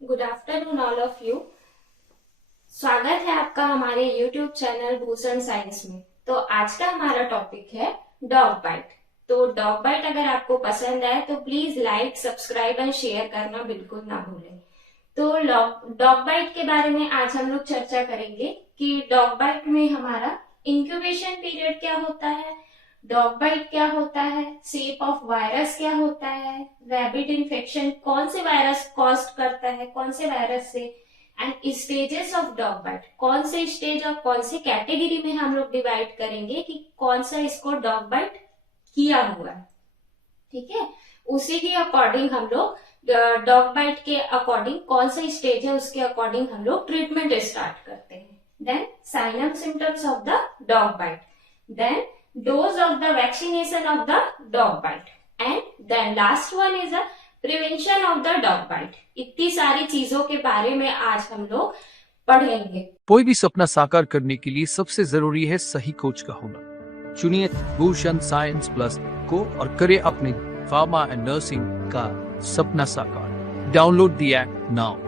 Good afternoon all of you. स्वागत है आपका हमारे यूट्यूब चैनल भूषण साइंस में। तो आज का हमारा टॉपिक है डॉग बाइट। तो डॉग बाइट अगर आपको पसंद आए तो please like, subscribe and share करना बिल्कुल ना भूलें। तो डॉग बाइट के बारे में आज हम लोग चर्चा करेंगे कि डॉग बाइट में हमारा इंक्यूबेशन पीरियड क्या होता है, डॉग बाइट क्या होता है, शेप ऑफ वायरस क्या होता है, रैबिट इन्फेक्शन कौन से वायरस कॉज करता है, कौन से वायरस से, and stages of dog bite, कौन से स्टेज और कौन से कैटेगरी में हम लोग डिवाइड करेंगे कि कौन सा इसको डॉग बाइट किया हुआ है। ठीक है, उसी के अकॉर्डिंग हम लोग डॉग बाइट के अकॉर्डिंग कौन सा स्टेज है उसके अकॉर्डिंग हम लोग ट्रीटमेंट स्टार्ट करते हैं। Then sign and symptoms of the dog bite, then dose of the vaccination of the dog bite, and then last one is a prevention of the dog bite। इतनी सारी चीजों के बारे में आज हम लोग पढ़ेंगे। कोई भी सपना साकार करने के लिए सबसे जरूरी है सही कोच का होना। चुनिए भूषण साइंस प्लस को और करें अपने फार्मा एंड नर्सिंग का सपना साकार। Download the app now.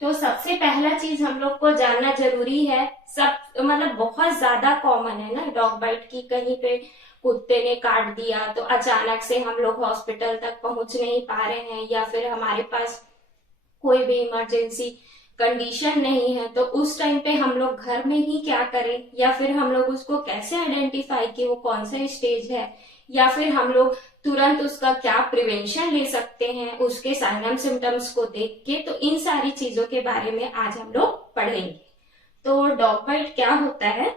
तो सबसे पहला चीज हम लोग को जानना जरूरी है, सब मतलब बहुत ज्यादा कॉमन है ना डॉग बाइट की। कहीं पे कुत्ते ने काट दिया तो अचानक से हम लोग हॉस्पिटल तक पहुंच नहीं पा रहे हैं, या फिर हमारे पास कोई भी इमरजेंसी कंडीशन नहीं है, तो उस टाइम पे हम लोग घर में ही क्या करें, या फिर हम लोग उसको कैसे आइडेंटिफाई कि वो कौन सा स्टेज है, या फिर हम लोग तुरंत उसका क्या प्रिवेंशन ले सकते हैं उसके साइन एंड सिम्टम्स को देख के। तो इन सारी चीजों के बारे में आज हम लोग पढ़ेंगे। तो डॉग बाइट क्या होता है,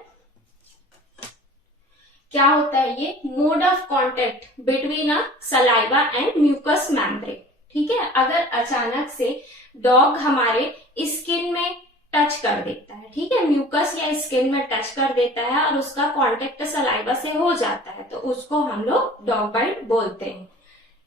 क्या होता है ये mode of contact between a saliva and mucus membrane. ठीक है, अगर अचानक से डॉग हमारे स्किन में टच कर देता है, ठीक है, म्यूकस या स्किन में टच कर देता है और उसका कांटेक्ट सलाइवा से हो जाता है, तो उसको हम लोग डॉग बाइट बोलते हैं।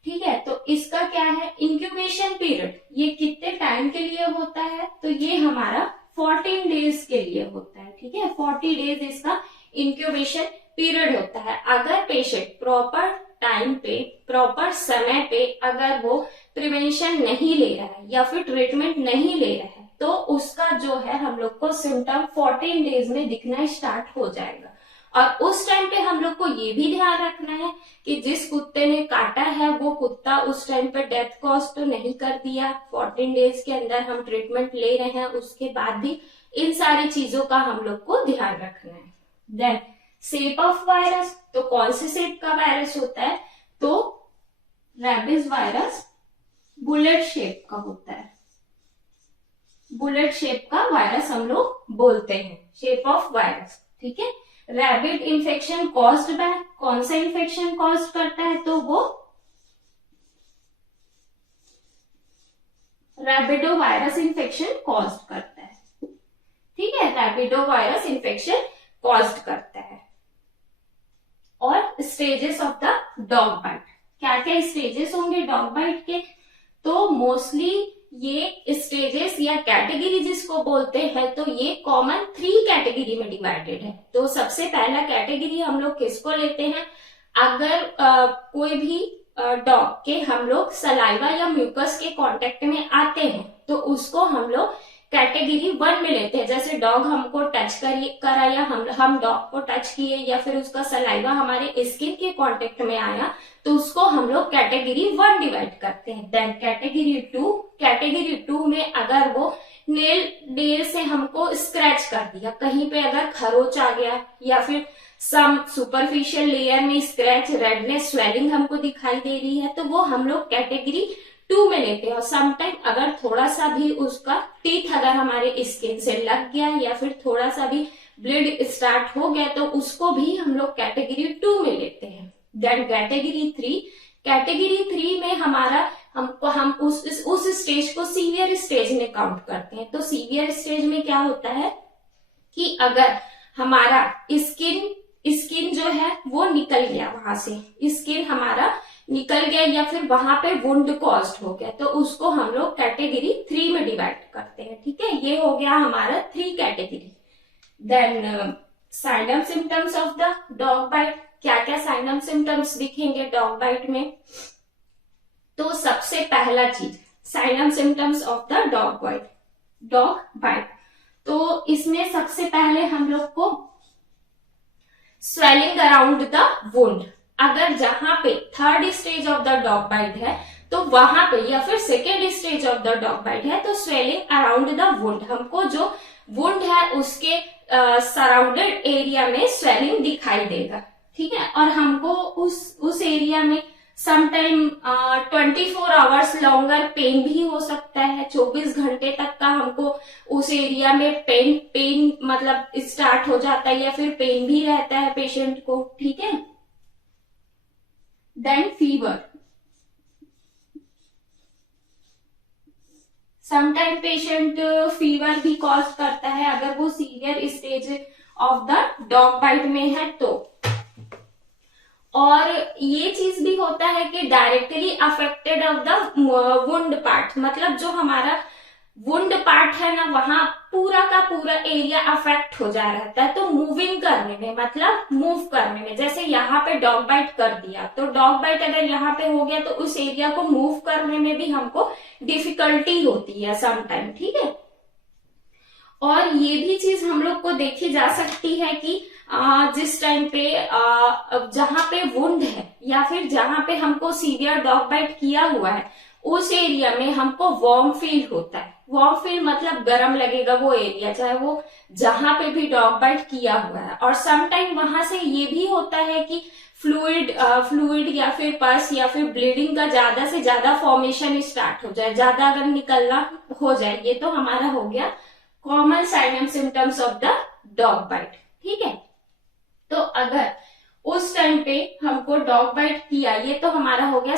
ठीक है, तो इसका क्या है इंक्यूबेशन पीरियड, ये कितने टाइम के लिए होता है, तो ये हमारा 14 डेज के लिए होता है। ठीक है, 40 डेज इसका इंक्यूबेशन पीरियड होता है। अगर पेशेंट प्रॉपर टाइम पे, प्रॉपर समय पे अगर वो प्रिवेंशन नहीं ले रहा है या फिर ट्रीटमेंट नहीं ले रहा है, तो उसका जो है हम लोग को सिम्टम 14 डेज में दिखना स्टार्ट हो जाएगा। और उस टाइम पे हम लोग को ये भी ध्यान रखना है कि जिस कुत्ते ने काटा है वो कुत्ता उस टाइम पे डेथ कॉज तो नहीं कर दिया। 14 डेज के अंदर हम ट्रीटमेंट ले रहे हैं, उसके बाद भी इन सारी चीजों का हम लोग को ध्यान रखना है। देन शेप ऑफ वायरस, तो कौन से शेप का वायरस होता है, तो रैबिज वायरस बुलेट शेप का होता है। बुलेट शेप का वायरस हम लोग बोलते हैं, शेप ऑफ वायरस। ठीक है, रैबिड इन्फेक्शन कॉज्ड बाय, कौन सा इन्फेक्शन कॉज करता है, तो वो रैबिडो वायरस इन्फेक्शन कॉज्ड करता है। ठीक है, रैबिडो वायरस इन्फेक्शन कॉज्ड करता है। और stages of the dog bite, क्या क्या स्टेजेस होंगे डॉग बाइट के, तो मोस्टली ये स्टेजेस या कैटेगरी जिसको बोलते हैं, तो ये कॉमन 3 कैटेगरी में डिवाइडेड है। तो सबसे पहला कैटेगरी हम लोग किसको लेते हैं, अगर कोई भी डॉग के हम लोग सलाइवा या म्यूकस के कांटेक्ट में आते हैं तो उसको हम लोग कैटेगरी 1 में लेते हैं। जैसे डॉग हमको टच करा या हम डॉग को टच किए या फिर उसका सलाइवा हमारे स्किन के कांटेक्ट में आया तो उसको हम लोग कैटेगरी 1 डिवाइड करते हैं। देन कैटेगरी 2 में अगर वो नेल से हमको स्क्रैच कर दिया, कहीं पे अगर खरोच आ गया या फिर सम सुपरफिशियल लेयर में स्क्रैच, रेडनेस, स्वेलिंग हमको दिखाई दे रही है तो वो हम लोग कैटेगरी 2 में लेते हैं। और समटाइम अगर थोड़ा सा भी उसका टीथ अगर हमारे स्किन से लग गया या फिर थोड़ा सा भी ब्लीड स्टार्ट हो गया तो उसको भी हम लोग कैटेगरी 2 में लेते हैं। देन कैटेगरी 3 में हम उस स्टेज को सीवियर स्टेज में काउंट करते हैं। तो सीवियर स्टेज में क्या होता है कि अगर हमारा स्किन जो है वो निकल गया, वहां से स्किन हमारा निकल गया या फिर वहां पे वुंड कॉज्ड हो गया तो उसको हम लोग कैटेगरी 3 में डिवाइड करते हैं। ठीक है, ये हो गया हमारा 3 category. Then sign and symptoms of the dog bite. क्या क्या साइन एंड सिम्टम्स दिखेंगे डॉग बाइट में? तो सबसे पहला चीज sign and symptoms of the dog bite. तो इसमें सबसे पहले हम लोग को स्वेलिंग अराउंड द वुंड, अगर जहां पे 3rd stage of the dog bite है तो वहां पे या फिर 2nd stage of the dog bite है तो स्वेलिंग अराउंड द वुंड, हमको जो वुंड है उसके सराउंडेड एरिया में स्वेलिंग दिखाई देगा। ठीक है, और हमको उस एरिया में समटाइम 24 आवर्स लॉन्गर पेन भी हो सकता है। 24 घंटे तक का हमको उस एरिया में पेन मतलब स्टार्ट हो जाता है या फिर पेन भी रहता है पेशेंट को। ठीक है, then fever. Sometime patient fever भी कॉज करता है अगर वो severe stage of the dog bite में है तो। और ये चीज भी होता है कि directly affected of the wound part, मतलब जो हमारा वुंड पार्ट है ना वहां पूरा का पूरा एरिया अफेक्ट हो जा रहता है। तो मूविंग करने में मतलब मूव करने में, जैसे यहाँ पे डॉग बाइट कर दिया तो डॉग बाइट अगर यहाँ पे हो गया तो उस एरिया को मूव करने में भी हमको डिफिकल्टी होती है समटाइम। ठीक है, और ये भी चीज हम लोग को देखी जा सकती है कि जिस टाइम पे जहां पे वुंड है या फिर जहां पे हमको सीवियर डॉग बाइट किया हुआ है उस एरिया में हमको वार्म फील होता है। वार्म फील मतलब गर्म लगेगा वो एरिया, चाहे वो जहां पे भी डॉग बाइट किया हुआ है। और समटाइम वहां से ये भी होता है कि फ्लूइड या फिर पस या फिर ब्लीडिंग का ज्यादा से ज्यादा फॉर्मेशन स्टार्ट हो जाए, ज्यादा अगर निकलना हो जाए। ये तो हमारा हो गया common sign and symptoms of the dog bite. ठीक है, तो अगर उस टाइम पे हमको डॉग बाइट किया, ये तो हमारा हो गया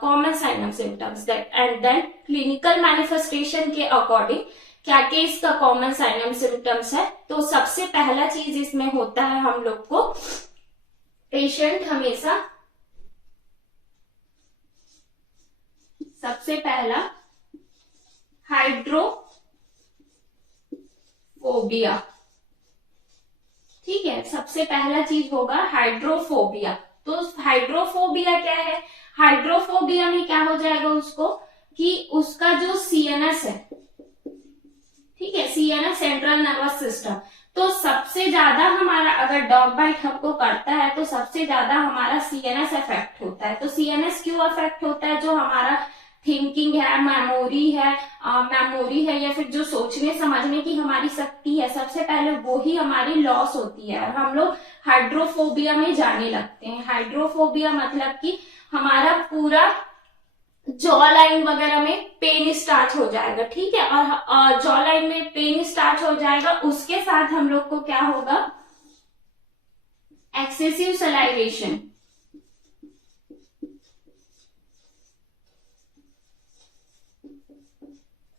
common sign and symptoms. And then clinical manifestation के अकॉर्डिंग क्या क्या इसका कॉमन साइन एंड सिम्टम्स है। तो सबसे पहला चीज इसमें होता है हम लोग को पेशेंट हमेशा सबसे पहला हाइड्रोफोबिया। ठीक है, सबसे पहला चीज होगा हाइड्रोफोबिया। तो हाइड्रोफोबिया क्या है? हाइड्रोफोबिया में क्या हो जाएगा उसको कि उसका जो सीएनएस है, ठीक है, सीएनएस सेंट्रल नर्वस सिस्टम, तो सबसे ज्यादा हमारा अगर डॉग बाइट हमको करता है तो सबसे ज्यादा हमारा सीएनएस अफेक्ट होता है। तो सीएनएस क्यों अफेक्ट होता है? जो हमारा थिंकिंग है, मेमोरी है या फिर जो सोचने समझने की हमारी शक्ति है, सबसे पहले वो ही हमारी लॉस होती है और हम लोग हाइड्रोफोबिया में जाने लगते हैं। हाइड्रोफोबिया मतलब कि हमारा पूरा जॉ लाइन वगैरह में पेन स्टार्ट हो जाएगा। ठीक है, और जॉ लाइन में पेन स्टार्ट हो जाएगा, उसके साथ हम लोग को क्या होगा? Excessive salivation.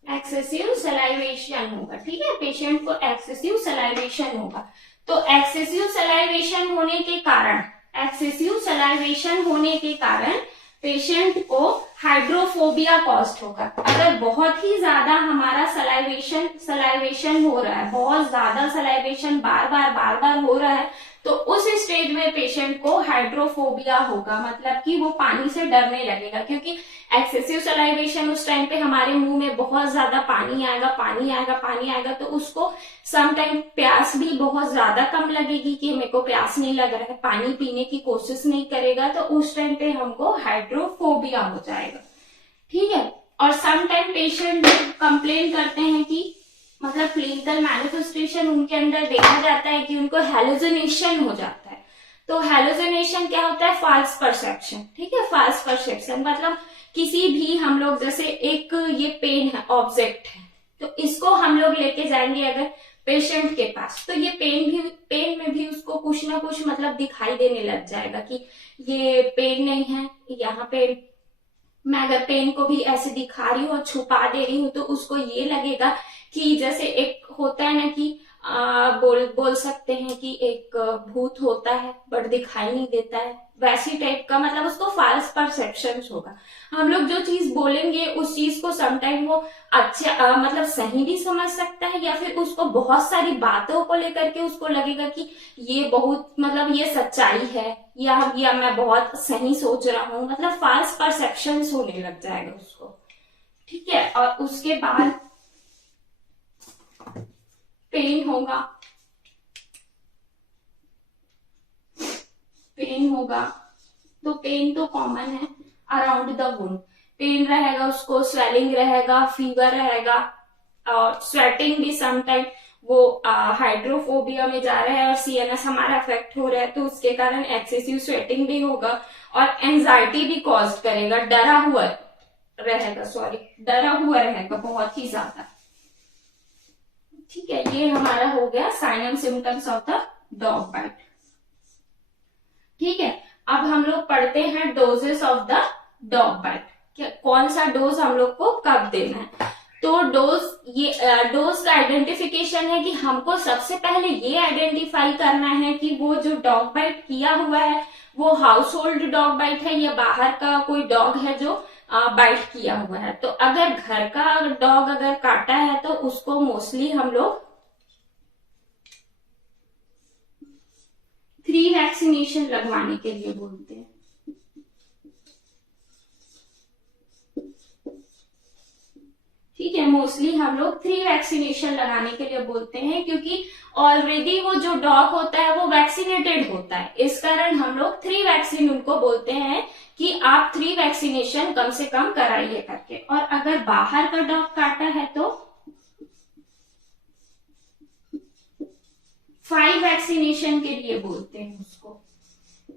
एक्सेसिव सलाइवेशन होगा। ठीक है, पेशेंट को एक्सेसिव सलाइवेशन होगा। तो एक्सेसिव सलाइवेशन होने के कारण पेशेंट को हाइड्रोफोबिया कॉस्ट होगा। अगर बहुत ही ज्यादा हमारा सलाइवेशन हो रहा है, बहुत ज्यादा सलाइवेशन बार बार हो रहा है, तो तो उस स्टेज में पेशेंट को हाइड्रोफोबिया होगा, मतलब कि वो पानी से डरने लगेगा, क्योंकि एक्सेसिव सलाइवेशन उस टाइम पे हमारे मुंह में बहुत ज्यादा पानी आएगा, पानी आएगा, पानी आएगा, तो उसको सम टाइम प्यास भी बहुत ज्यादा कम लगेगी कि मेरे को प्यास नहीं लग रहा है, पानी पीने की कोशिश नहीं करेगा, तो उस टाइम पे हमको हाइड्रोफोबिया हो जाएगा। ठीक है। और सम टाइम पेशेंट कंप्लेन करते हैं कि मतलब क्लिनिकल मैनिफेस्टेशन उनके अंदर देखा जाता है कि उनको हेलुसिनेशन हो जाता है। तो हेलुसिनेशन क्या होता है? False perception. ठीक है, फाल्स परसेप्शन मतलब किसी भी हम लोग जैसे एक ये पेन है, ऑब्जेक्ट है, तो इसको हम लोग लेके जाएंगे अगर पेशेंट के पास, तो ये पेन में भी उसको कुछ ना कुछ मतलब दिखाई देने लग जाएगा कि ये पेन नहीं है, यहाँ पे मैं अगर पेन को भी ऐसे दिखा रही हूँ और छुपा दे रही हूँ तो उसको ये लगेगा कि जैसे एक होता है ना कि बोल सकते हैं कि एक भूत होता है बट दिखाई नहीं देता है, वैसी टाइप का, मतलब उसको फाल्स परसेप्शन होगा। हम लोग जो चीज बोलेंगे उस चीज को समटाइम वो अच्छा मतलब सही भी समझ सकता है, या फिर उसको बहुत सारी बातों को लेकर के उसको लगेगा कि ये बहुत मतलब ये सच्चाई है, या मैं बहुत सही सोच रहा हूँ, मतलब फाल्स परसेप्शन होने लग जाएगा उसको। ठीक है। और उसके बाद पेन होगा, तो पेन तो कॉमन है अराउंड द वुंड, पेन रहेगा, उसको स्वेलिंग रहेगा, फीवर रहेगा, और स्वेटिंग भी समटाइम वो हाइड्रोफोबिया में जा रहा है और सीएनएस हमारा अफेक्ट हो रहा है, तो उसके कारण एक्सेसिव स्वेटिंग भी होगा और एंजाइटी भी कॉज करेगा, डरा हुआ रहेगा बहुत ही ज्यादा। ठीक है, ये हमारा हो गया sign and symptoms of the dog bite. ठीक है, अब हम लोग पढ़ते हैं doses of the dog bite, कौन सा डोज हम लोग को कब देना है। तो डोज का आइडेंटिफिकेशन है कि हमको सबसे पहले ये आइडेंटिफाई करना है कि वो जो डॉग बाइट किया हुआ है वो हाउस होल्ड डॉग बाइट है या बाहर का कोई डॉग है जो बाइट किया हुआ है। तो अगर घर का डॉग अगर काटा है तो उसको मोस्टली हम लोग 3 वैक्सीनेशन लगवाने के लिए बोलते हैं। ठीक है, मोस्टली हम लोग 3 वैक्सीनेशन लगाने के लिए बोलते हैं, क्योंकि ऑलरेडी वो जो डॉग होता है वो वैक्सीनेटेड होता है, इस कारण हम लोग 3 वैक्सीन उनको बोलते हैं कि आप 3 वैक्सीनेशन कम से कम कराइए करके। और अगर बाहर का डॉग काटा है तो 5 वैक्सीनेशन के लिए बोलते हैं उसको।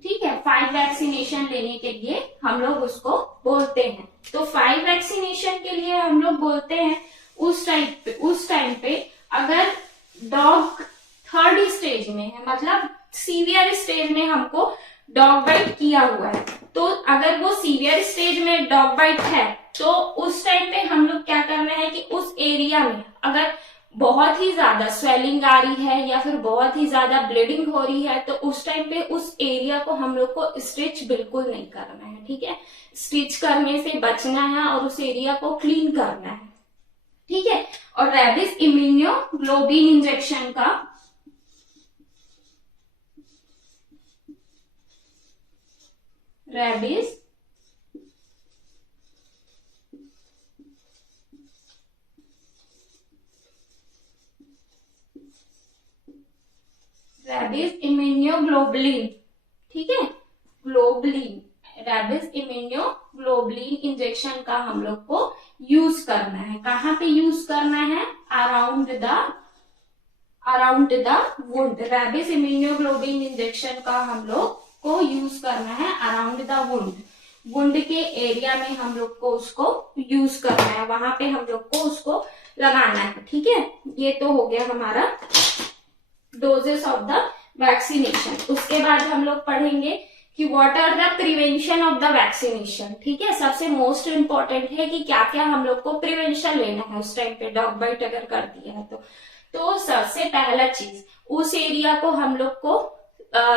ठीक है, 5 वैक्सीनेशन लेने के लिए हम लोग उसको बोलते हैं। तो 5 वैक्सीनेशन के लिए हम लोग बोलते हैं उस टाइम पे अगर डॉग 3rd स्टेज में है, मतलब सीवियर स्टेज में हमको डॉग बाइट किया हुआ है, तो अगर वो सीवियर स्टेज में डॉग बाइट है तो उस टाइम पे हम लोग क्या करना है कि उस एरिया में अगर बहुत ही ज्यादा स्वेलिंग आ रही है या फिर बहुत ही ज्यादा ब्लीडिंग हो रही है तो उस टाइम पे उस एरिया को हम लोग को स्टिच बिल्कुल नहीं करना है। ठीक है, स्टिच करने से बचना है और उस एरिया को क्लीन करना है। ठीक है, और रेबिस इम्यूनोग्लोबिन इंजेक्शन का रेबिस इम्यूनोग्लोबुलिन, ठीक है, रेबिस इम्यूनोग्लोबुलिन इंजेक्शन का हम लोग को यूज करना है। कहाँ पे यूज करना है? Around the wound. Rabies immunoglobulin injection का हम लोग को यूज करना है अराउंड द वुंड के एरिया में हम लोग को उसको यूज करना है, वहां पे हम लोग को उसको लगाना है। ठीक है, ये तो हो गया हमारा डोजेस ऑफ द वैक्सीनेशन। उसके बाद हम लोग पढ़ेंगे कि what are the prevention of the vaccination. ठीक है, सबसे मोस्ट इम्पोर्टेंट है कि क्या क्या हम लोग को प्रिवेंशन लेना है उस टाइम पे डॉग बाइट अगर कर दिया है तो सबसे पहला चीज उस एरिया को हम लोग को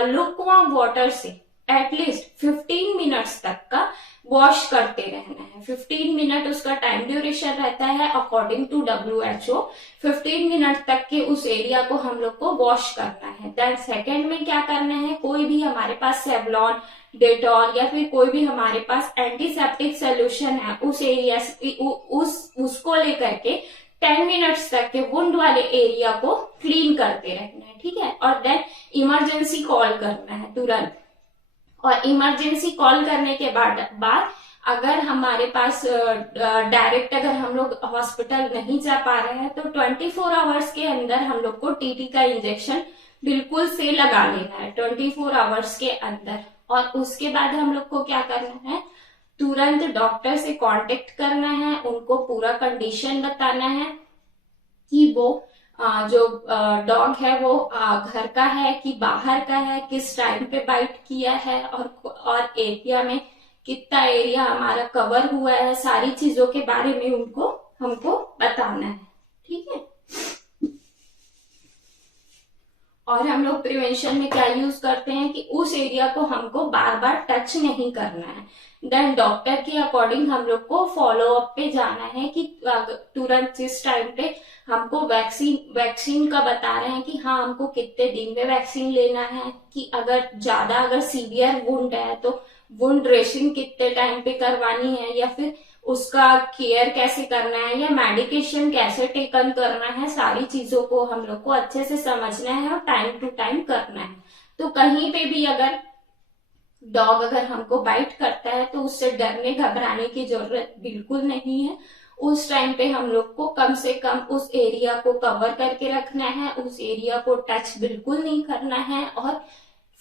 लुकवार्म वाटर से एटलीस्ट 15 मिनट्स तक का वॉश करते रहना है। 15 मिनट उसका टाइम ड्यूरेशन रहता है अकॉर्डिंग टू WHO। 15 मिनट तक के उस एरिया को हम लोग को वॉश करना है। देन सेकेंड में क्या करना है, कोई भी हमारे पास सेवलॉन, डेटॉल या फिर कोई भी हमारे पास एंटीसेप्टिक सोल्यूशन है उस एरिया उसको लेकर के 10 मिनट्स तक के वुंड वाले एरिया को क्लीन करते रहना है, ठीक है। और देन इमरजेंसी कॉल करना है तुरंत। और इमरजेंसी कॉल करने के बाद अगर हमारे पास डायरेक्ट अगर हम लोग हॉस्पिटल नहीं जा पा रहे हैं तो 24 आवर्स के अंदर हम लोग को टीटी का इंजेक्शन बिल्कुल से लगा लेना है, 24 आवर्स के अंदर। और उसके बाद हम लोग को क्या करना है, तुरंत डॉक्टर से कांटेक्ट करना है, उनको पूरा कंडीशन बताना है कि वो जो डॉग है वो घर का है कि बाहर का है, किस टाइम पे बाइट किया है और एरिया में कितना एरिया हमारा कवर हुआ है, सारी चीजों के बारे में उनको हमको बताना है, ठीक है। और हम लोग प्रिवेंशन में क्या यूज करते हैं कि उस एरिया को हमको बार बार टच नहीं करना है। देन डॉक्टर के अकॉर्डिंग हम लोग को फॉलो अप पे जाना है कि तुरंत जिस टाइम पे हमको वैक्सीन का बता रहे हैं कि हाँ हमको कितने दिन में वैक्सीन लेना है, कि अगर सीवियर वुंड है तो वुंड ड्रेसिंग कितने टाइम पे करवानी है, या फिर उसका केयर कैसे करना है, या मेडिकेशन कैसे टेकन करना है, सारी चीजों को हम लोग को अच्छे से समझना है और टाइम टू टाइम करना है। तो कहीं पे भी अगर डॉग अगर हमको बाइट करता है तो उससे डरने घबराने की जरूरत बिल्कुल नहीं है। उस टाइम पे हम लोग को कम से कम उस एरिया को कवर करके रखना है, उस एरिया को टच बिल्कुल नहीं करना है और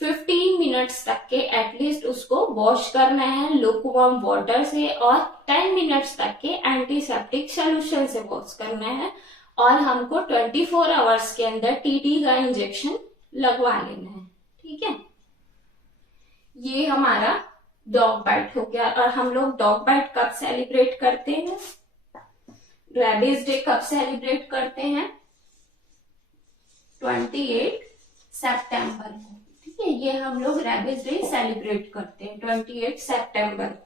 15 मिनट्स तक के एटलीस्ट उसको वॉश करना है लुकवार्म वाटर से और 10 मिनट्स तक के एंटीसेप्टिक सोल्यूशन से वॉश करना है। और हमको 24 आवर्स के अंदर टीटी का इंजेक्शन लगवा लेना है, ठीक है। ये हमारा डॉग बाइट हो गया। और हम लोग डॉग बाइट कब सेलिब्रेट करते हैं, रेबीज डे कब सेलिब्रेट करते हैं, 28 सितंबर को, ठीक है। ये हम लोग रेबीज डे सेलिब्रेट करते हैं 28 सितंबर को।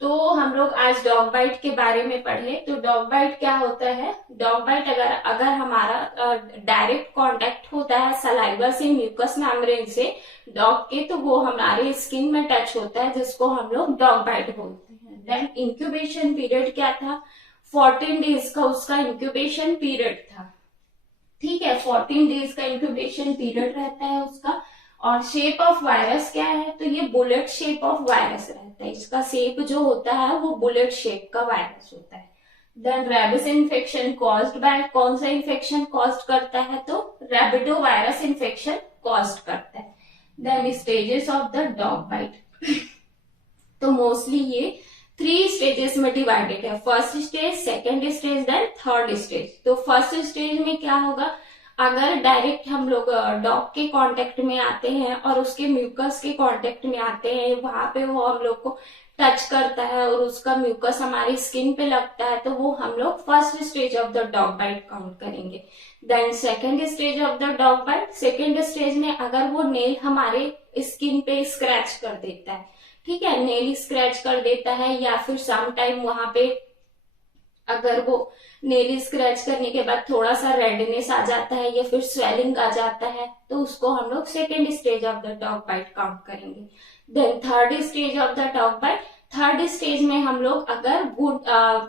तो हम लोग आज डॉग बाइट के बारे में पढ़े। तो डॉग बाइट क्या होता है, डॉग बाइट अगर हमारा डायरेक्ट कांटेक्ट होता है सलाइवा से, म्यूकस मेम्ब्रेन से डॉग के, तो वो हमारे स्किन में टच होता है जिसको हम लोग डॉग बाइट बोलते हैं। देन इंक्यूबेशन पीरियड क्या था, 14 डेज का उसका इंक्यूबेशन पीरियड था, ठीक है। 14 डेज का इंक्यूबेशन पीरियड रहता है उसका। और शेप ऑफ वायरस क्या है, तो ये बुलेट शेप ऑफ वायरस रहता है, इसका शेप जो होता है वो बुलेट शेप का वायरस होता है। Then rabies infection caused by, कौन सा इन्फेक्शन कॉज्ड करता है, तो रेबिडो वायरस इन्फेक्शन कॉज्ड करता है। Then stages of the dog bite, तो मोस्टली ये 3 स्टेजेस में डिवाइडेड है, first stage, second stage, then third stage. तो फर्स्ट स्टेज में क्या होगा, अगर डायरेक्ट हम लोग डॉग के कांटेक्ट में आते हैं और उसके म्यूकस के कांटेक्ट में आते हैं, वहां पे वो हम लोग को टच करता है और उसका म्यूकस हमारी स्किन पे लगता है, तो वो हम लोग first stage of the dog bite count करेंगे। Then second stage of the dog bite, second stage में अगर वो नेल हमारे स्किन पे स्क्रैच कर देता है, ठीक है, नेल स्क्रैच कर देता है, या फिर सम टाइम वहां पे अगर वो नेल स्क्रैच करने के बाद थोड़ा सा रेडनेस आ जाता है या फिर स्वेलिंग आ जाता है, तो उसको हम लोग second stage of the dog bite count करेंगे। Then third stage of the dog bite, third stage में हम लोग अगर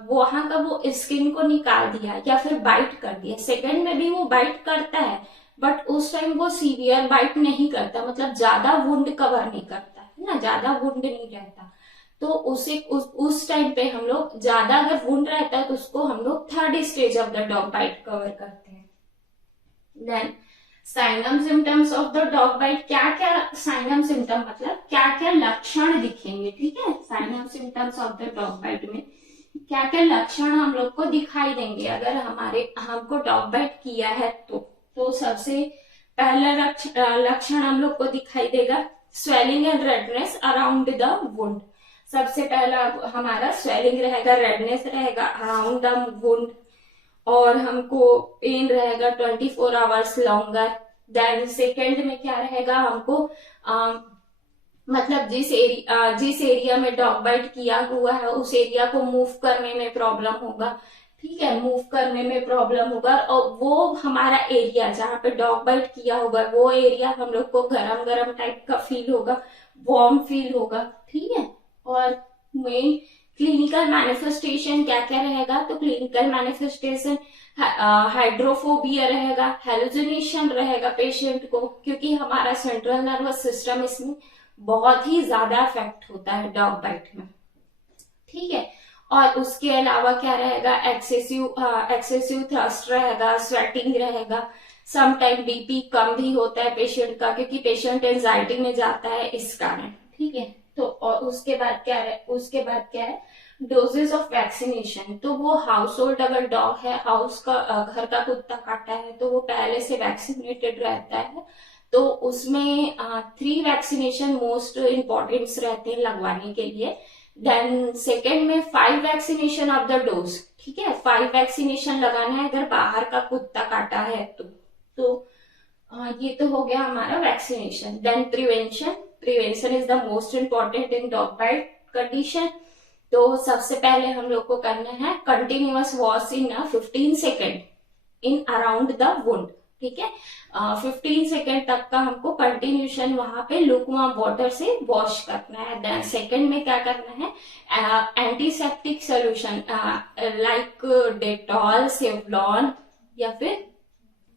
वहां का वो स्किन को निकाल दिया या फिर बाइट कर दिया, सेकेंड में भी वो बाइट करता है बट उस टाइम वो सीवियर बाइट नहीं करता, मतलब ज्यादा वुंड कवर नहीं करता है ना, ज्यादा वुंड नहीं रहता, तो उस टाइम पे हम लोग ज्यादा अगर वुंड रहता है तो उसको हम लोग third stage of the dog bite cover करते हैं। Then sign and symptoms of the dog bite, क्या क्या साइनम सिम्टम मतलब क्या क्या लक्षण दिखेंगे, ठीक है। Sign and symptoms of the dog bite में क्या क्या लक्षण हम लोग को दिखाई देंगे अगर हमको डॉग बाइट किया है तो सबसे पहला लक्षण हम लोग को दिखाई देगा swelling and redness around the wound. सबसे पहला हमारा स्वेलिंग रहेगा, रेडनेस रहेगा अराउंड द वुंड, और हमको पेन रहेगा 24 आवर्स लॉन्गर। देन सेकेंड में क्या रहेगा, हमको मतलब जिस एरिया में डॉग बाइट किया हुआ है उस एरिया को मूव करने में प्रॉब्लम होगा। ठीक है, मूव करने में प्रॉब्लम होगा, और वो हमारा एरिया जहाँ पे डॉग बाइट किया होगा वो एरिया हम लोग को गरम गरम टाइप का फील होगा, वार्म फील होगा। ठीक है, और मेन क्लिनिकल मैनिफेस्टेशन क्या क्या रहेगा, तो क्लिनिकल मैनिफेस्टेशन हाइड्रोफोबिया रहेगा, हेलुसिनेशन रहेगा पेशेंट को, क्योंकि हमारा सेंट्रल नर्वस सिस्टम इसमें बहुत ही ज्यादा अफेक्ट होता है डॉग बाइट में। ठीक है, और उसके अलावा क्या रहेगा, एक्सेसिव थ्रस्ट रहेगा, स्वेटिंग रहेगा, सम टाइम बीपी कम भी होता है पेशेंट का, क्योंकि पेशेंट एंजाइटी में जाता है इस कारण। ठीक है, तो और उसके बाद क्या है डोजेज ऑफ वैक्सीनेशन। तो वो हाउस होल्ड अगर डॉग है, हाउस का घर का कुत्ता काटा है, तो वो पहले से वैक्सीनेटेड रहता है, तो उसमें 3 वैक्सीनेशन मोस्ट इम्पोर्टेंट्स रहते हैं लगवाने के लिए। देन सेकेंड में 5 वैक्सीनेशन ऑफ द डोज। ठीक है, 5 वैक्सीनेशन लगाना है अगर बाहर का कुत्ता काटा है तो ये तो हो गया हमारा vaccination. Then prevention is the most important in dog bite condition. तो सबसे पहले हम लोग को करना है continuous wash in 15 second in around the wound. ठीक है, 15 सेकेंड तक का हमको कंटिन्यूशन वहां पे लुकवार्म वाटर से वॉश करना है। देन सेकेंड में क्या करना है, antiseptic solution like Dettol, Savlon, या फिर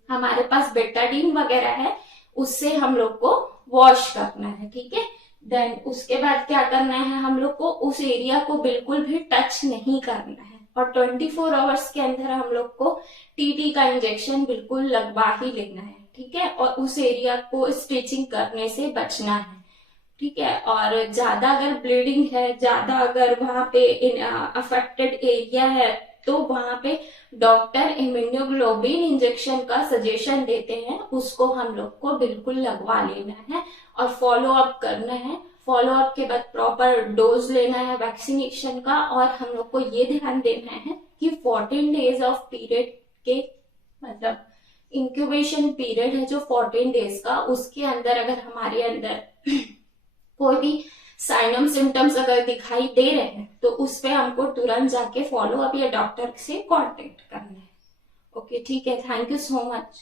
हमारे पास बेटाडीन वगैरह है, उससे हम लोग को वॉश करना है। ठीक है, देन उसके बाद क्या करना है, हम लोग को उस एरिया को बिल्कुल भी टच नहीं करना है, और 24 आवर्स के अंदर हम लोग को टीटी का इंजेक्शन बिल्कुल लगवा ही लेना है। ठीक है, और उस एरिया को स्टिचिंग करने से बचना है। ठीक है, और ज्यादा अगर ब्लीडिंग है, ज्यादा अगर वहां पे अफेक्टेड एरिया है, तो वहां पे डॉक्टर इम्यूनोग्लोबिन इंजेक्शन का सजेशन देते हैं, उसको हम लोग को बिल्कुल लगवा लेना है और फॉलो अप करना है। फॉलो अप के बाद प्रॉपर डोज लेना है वैक्सीनेशन का, और हम लोग को ये ध्यान देना है कि 14 डेज ऑफ पीरियड के मतलब इंक्यूबेशन पीरियड है जो 14 डेज का, उसके अंदर अगर हमारे अंदर कोई भी साइनम सिम्टम्स अगर दिखाई दे रहे हैं तो उस पे हमको तुरंत जाके फॉलो अप या डॉक्टर से कांटेक्ट करना है। ओके, ठीक है, थैंक यू सो मच।